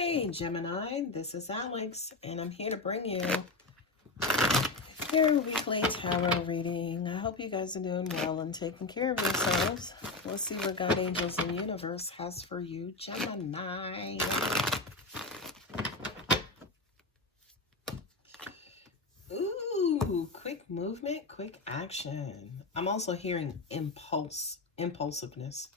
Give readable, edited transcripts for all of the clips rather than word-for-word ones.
Hey Gemini, this is Alex, and I'm here to bring you your weekly tarot reading. I hope you guys are doing well and taking care of yourselves. Let's see what God, angels, and universe has for you, Gemini. Ooh, quick movement, quick action. I'm also hearing impulsiveness.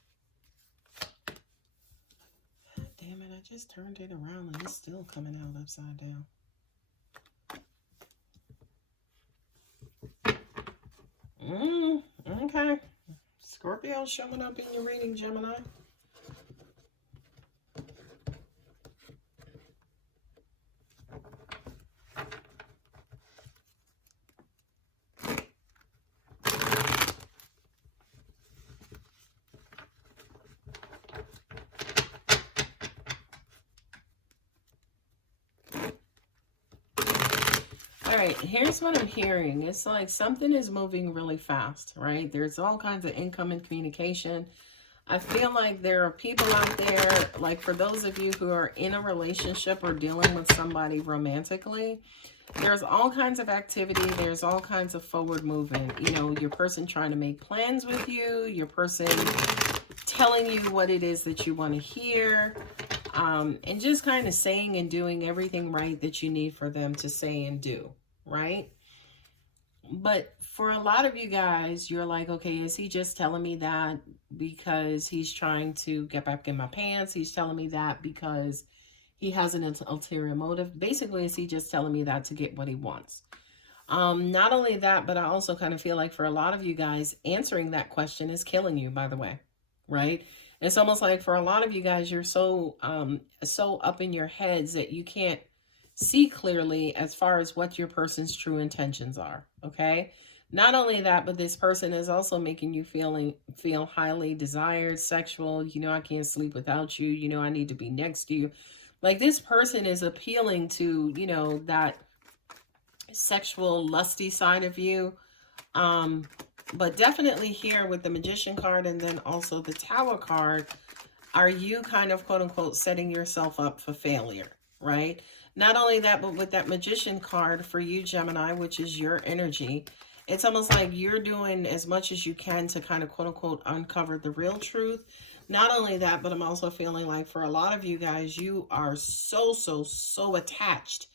Damn it, I just turned it around and it's still coming out upside down. Okay. Scorpio showing up in your reading, Gemini. All right, here's what I'm hearing. It's like something is moving really fast, right? There's all kinds of incoming communication. I feel like there are people out there, like for those of you who are in a relationship or dealing with somebody romantically, there's all kinds of activity. There's all kinds of forward movement. You know, your person trying to make plans with you, your person telling you what it is that you want to hear, and just kind of saying and doing everything right that you need for them to say and do, right? But for a lot of you guys, you're like, okay, is he just telling me that because he's trying to get back in my pants? He's telling me that because he has an ulterior motive. Basically, is he just telling me that to get what he wants? Not only that, but I also kind of feel like for a lot of you guys, answering that question is killing you, by the way, right? It's almost like for a lot of you guys, you're so up in your heads that you can't see clearly as far as what your person's true intentions are, okay? Not only that, but this person is also making you feel highly desired, sexual. You know, I can't sleep without you. You know, I need to be next to you. Like this person is appealing to, you know, that sexual, lusty side of you. But definitely here with the Magician card and then also the Tower card, are you kind of quote unquote setting yourself up for failure, right? Not only that, but with that Magician card for you, Gemini, which is your energy, it's almost like you're doing as much as you can to kind of quote unquote uncover the real truth. Not only that, but I'm also feeling like for a lot of you guys, you are so attached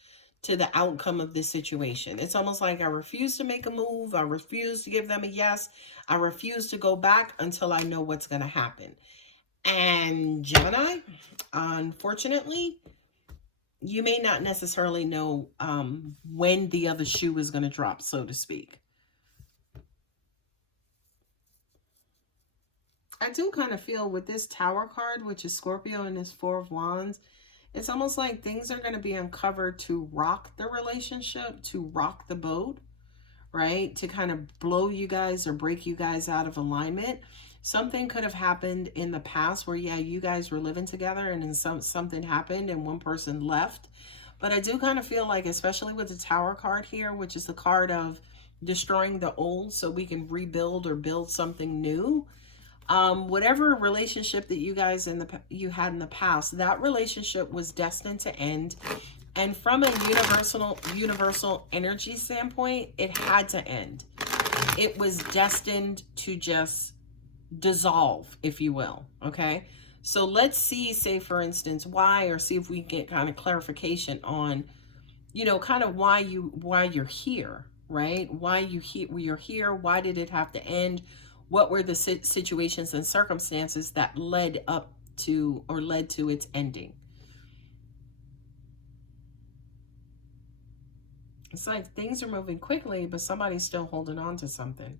to the outcome of this situation. It's almost like I refuse to make a move. I refuse to give them a yes. I refuse to go back until I know what's going to happen. And Gemini, unfortunately, you may not necessarily know when the other shoe is going to drop, so to speak. I do kind of feel with this Tower card, which is Scorpio and this Four of Wands, it's almost like things are going to be uncovered to rock the relationship, to rock the boat, right? To kind of blow you guys or break you guys out of alignment. Something could have happened in the past where, yeah, you guys were living together and then something happened and one person left. But I do kind of feel like, especially with the Tower card here, which is the card of destroying the old so we can rebuild or build something new. Whatever relationship that you guys you had in the past, that relationship was destined to end. And from a universal energy standpoint, it had to end. It was destined to just dissolve, if you will. Okay. So let's see, say for instance, why, or see if we get kind of clarification on, you know, kind of why you're here, right? Why you're here. Why did it have to end? What were the situations and circumstances that led up to or led to its ending? It's like things are moving quickly, but somebody's still holding on to something.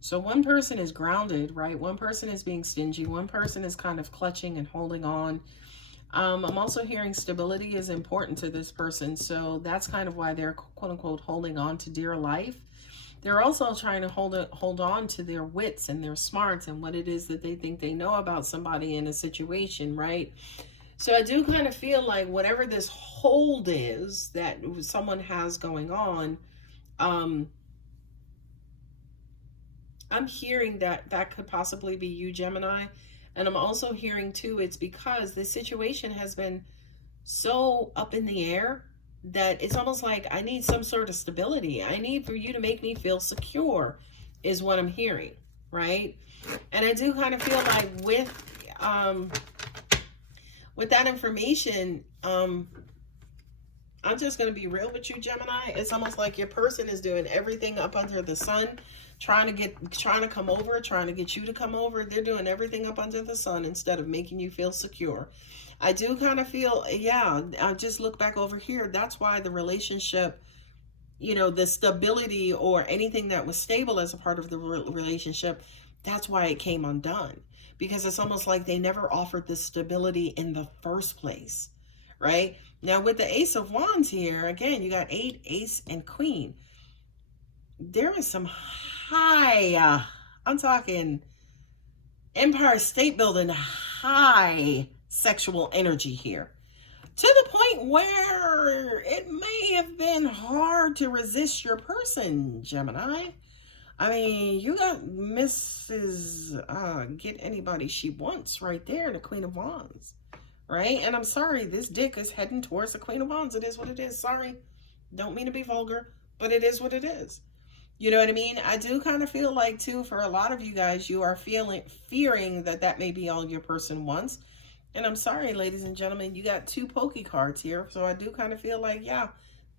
So one person is grounded, right? One person is being stingy. One person is kind of clutching and holding on. I'm also hearing stability is important to this person. So that's kind of why they're quote unquote holding on to dear life. They're also trying to hold on to their wits and their smarts and what it is that they think they know about somebody in a situation, right? So I do kind of feel like whatever this hold is that someone has going on, I'm hearing that could possibly be you, Gemini. And I'm also hearing too, it's because this situation has been so up in the air that it's almost like I need some sort of stability. I need for you to make me feel secure is what I'm hearing, right? And I do kind of feel like with that information, I'm just going to be real with you, Gemini. It's almost like your person is doing everything up under the sun, trying to come over, trying to get you to come over. They're doing everything up under the sun instead of making you feel secure. I do kind of feel, yeah, I just look back over here. That's why the relationship, you know, the stability or anything that was stable as a part of the relationship, that's why it came undone. Because it's almost like they never offered the stability in the first place, right? Now with the Ace of Wands here, again, you got 8, Ace, and Queen. There is some high, I'm talking Empire State Building, high sexual energy here. To the point where it may have been hard to resist your person, Gemini. I mean, you got Mrs. Get anybody she wants right there, the Queen of Wands, right? And I'm sorry, this dick is heading towards the Queen of Wands. It is what it is. Sorry. Don't mean to be vulgar, but it is what it is. You know what I mean? I do kind of feel like, too, for a lot of you guys, you are fearing that may be all your person wants. And I'm sorry, ladies and gentlemen, you got 2 pokey cards here. So I do kind of feel like, yeah,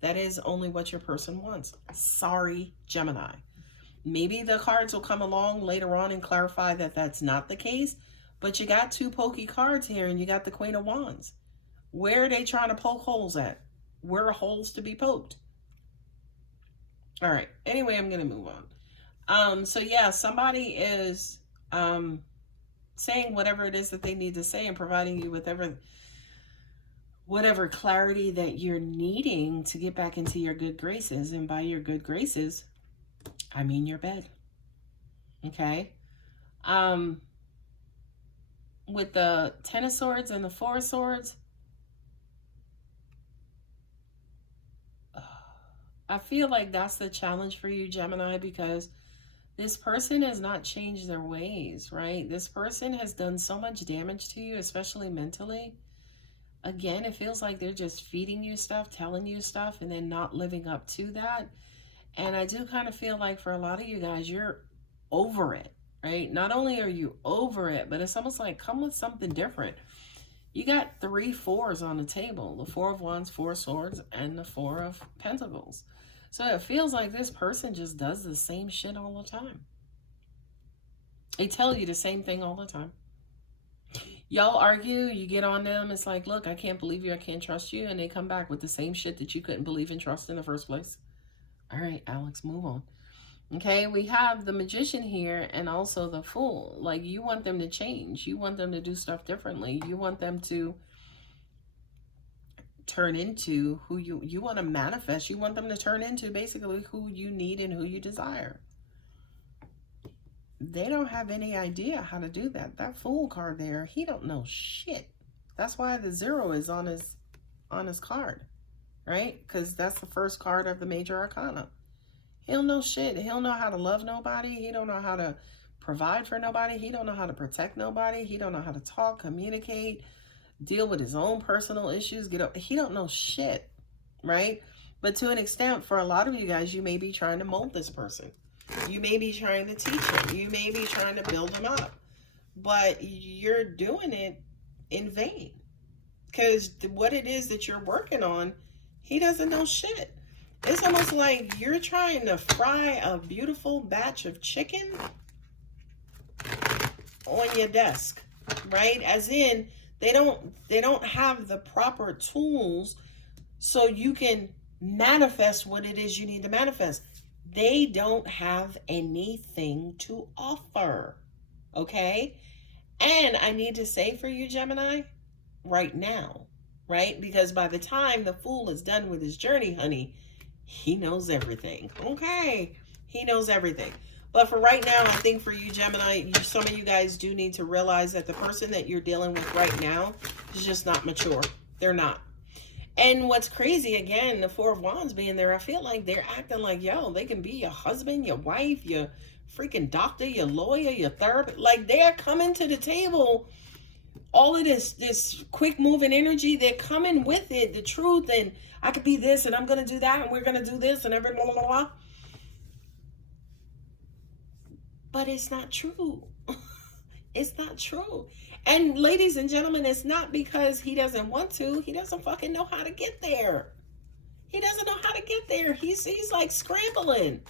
that is only what your person wants. Sorry, Gemini. Maybe the cards will come along later on and clarify that that's not the case. But you got 2 pokey cards here and you got the Queen of Wands. Where are they trying to poke holes at? Where are holes to be poked? All right. Anyway, I'm going to move on. So yeah, somebody is saying whatever it is that they need to say and providing you with whatever clarity that you're needing to get back into your good graces. And by your good graces, I mean your bed. Okay. With the 10 of Swords and the 4 of Swords, I feel like that's the challenge for you, Gemini, because this person has not changed their ways, right? This person has done so much damage to you, especially mentally. Again, it feels like they're just feeding you stuff, telling you stuff, and then not living up to that. And I do kind of feel like for a lot of you guys, you're over it, right? Not only are you over it, but it's almost like come with something different. You got 3 4s on the table, the 4 of Wands, 4 of Swords, and the 4 of Pentacles. So it feels like this person just does the same shit all the time. They tell you the same thing all the time. Y'all argue, you get on them. It's like, look, I can't believe you. I can't trust you. And they come back with the same shit that you couldn't believe and trust in the first place. All right, Alex, move on. Okay, we have the Magician here and also the Fool. Like, you want them to change. You want them to do stuff differently. You want them to turn into who you want to manifest. You want them to turn into basically who you need and who you desire. They don't have any idea how to do that. That Fool card there, he don't know shit. That's why the 0 is on his card, right? Because that's the first card of the major arcana. He don't know shit. He don't know how to love nobody. He don't know how to provide for nobody. He don't know how to protect nobody. He don't know how to talk, communicate, deal with his own personal issues. He don't know shit, right? But to an extent, for a lot of you guys, you may be trying to mold this person. You may be trying to teach him. You may be trying to build him up. But you're doing it in vain. Because what it is that you're working on, he doesn't know shit. It's almost like you're trying to fry a beautiful batch of chicken on your desk, right? As in, they don't have the proper tools so you can manifest what it is you need to manifest. They don't have anything to offer, okay? And I need to say for you, Gemini, right now, right? Because by the time the Fool is done with his journey, honey, he knows everything, okay? He knows everything. But for right now, I think for you, Gemini, some of you guys do need to realize that the person that you're dealing with right now is just not mature. They're not. And what's crazy, again, the 4 of Wands being there, I feel like they're acting like, yo, they can be your husband, your wife, your freaking doctor, your lawyer, your therapist. Like, they're coming to the table. All of this quick moving energy, they're coming with it, the truth, and I could be this, and I'm going to do that, and we're going to do this, and every blah, blah, blah. But it's not true. It's not true. And ladies and gentlemen, it's not because he doesn't want to. He doesn't fucking know how to get there. He doesn't know how to get there. He's like scrambling.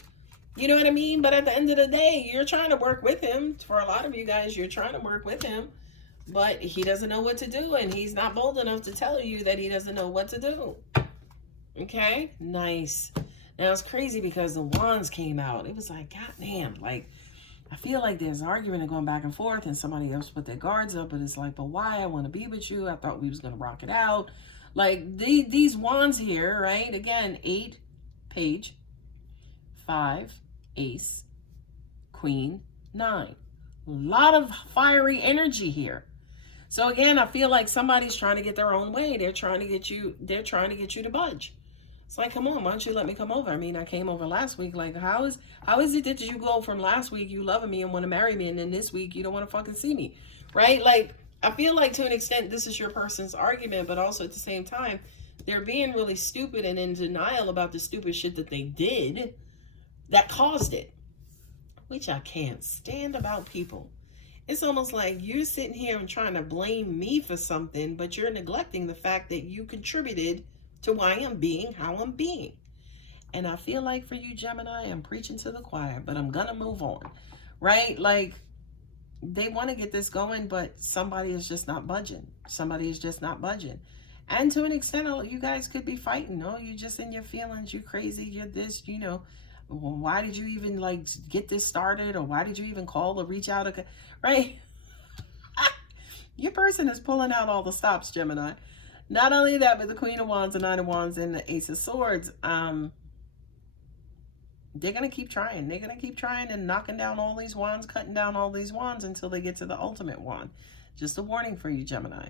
You know what I mean? But at the end of the day, you're trying to work with him. For a lot of you guys, you're trying to work with him. But he doesn't know what to do. And he's not bold enough to tell you that he doesn't know what to do. Okay? Nice. Now, it's crazy because the wands came out. It was like, goddamn. Like, I feel like there's argument and going back and forth. And somebody else put their guards up. But it's like, but why? I want to be with you. I thought we was going to rock it out. Like, these wands here, right? Again, 8, page. 5, ace. Queen, 9. A lot of fiery energy here. So again, I feel like somebody's trying to get their own way. They're trying to get you to budge. It's like, come on, why don't you let me come over? I mean, I came over last week. Like, how is it that you go from last week you loving me and want to marry me, and then this week you don't want to fucking see me? Right? Like, I feel like to an extent this is your person's argument, but also at the same time, they're being really stupid and in denial about the stupid shit that they did that caused it. Which I can't stand about people. It's almost like you're sitting here and trying to blame me for something, but you're neglecting the fact that you contributed to why I'm being how I'm being. And I feel like for you, Gemini, I'm preaching to the choir, but I'm gonna move on. Right? Like, they want to get this going, but somebody is just not budging. Somebody is just not budging. And to an extent, you guys could be fighting. Oh, you're just in your feelings. You're crazy. You're this, you know. Well, why did you even like get this started? Or why did you even call or reach out? Right? Your person is pulling out all the stops, Gemini. Not only that, but the Queen of Wands, the Nine of Wands, and the Ace of Swords. They're going to keep trying. They're going to keep trying and knocking down all these wands, cutting down all these wands until they get to the ultimate wand. Just a warning for you, Gemini.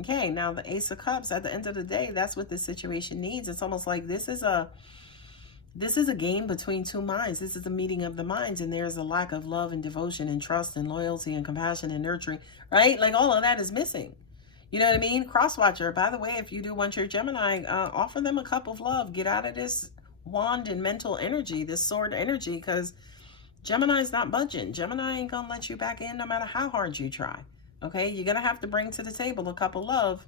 Okay, now the Ace of Cups, at the end of the day, that's what this situation needs. It's almost like this is a game between two minds. This is the meeting of the minds, and there's a lack of love and devotion and trust and loyalty and compassion and nurturing, right? Like, all of that is missing. You know what I mean? Crosswatcher, by the way, if you do want your Gemini, offer them a cup of love. Get out of this wand and mental energy, this sword energy, because Gemini's not budging. Gemini ain't gonna let you back in no matter how hard you try. Okay, you're gonna have to bring to the table a cup of love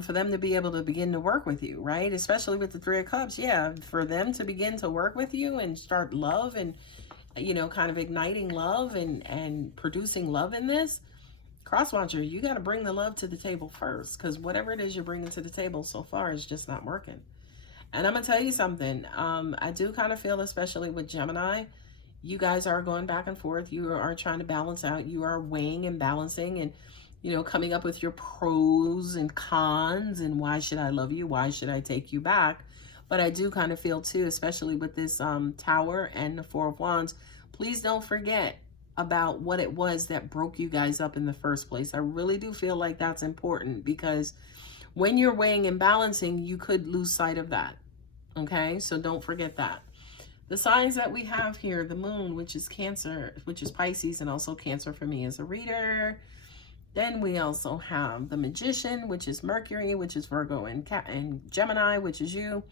for them to be able to begin to work with you, right? Especially with the Three of Cups. Yeah, for them to begin to work with you and start love and, you know, kind of igniting love and producing love in this. Crosswatcher, you got to bring the love to the table first, because whatever it is you're bringing to the table so far is just not working. And I'm going to tell you something. I do kind of feel, especially with Gemini, you guys are going back and forth. You are trying to balance out. You are weighing and balancing and, you know, coming up with your pros and cons and why should I love you? Why should I take you back? But I do kind of feel too, especially with this Tower and the Four of Wands, please don't forget about what it was that broke you guys up in the first place. I really do feel like that's important, because when you're weighing and balancing, you could lose sight of that. Okay, so don't forget that. The signs that we have here, the moon, which is Cancer, which is Pisces, and also Cancer for me as a reader. Then we also have the Magician, which is Mercury, which is Virgo and Gemini, which is you.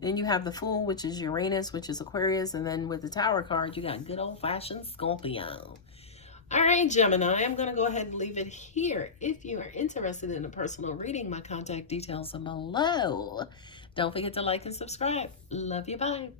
Then you have the Fool, which is Uranus, which is Aquarius. And then with the Tower card, you got good old-fashioned Scorpio. All right, Gemini, I'm going to go ahead and leave it here. If you are interested in a personal reading, my contact details are below. Don't forget to like and subscribe. Love you. Bye.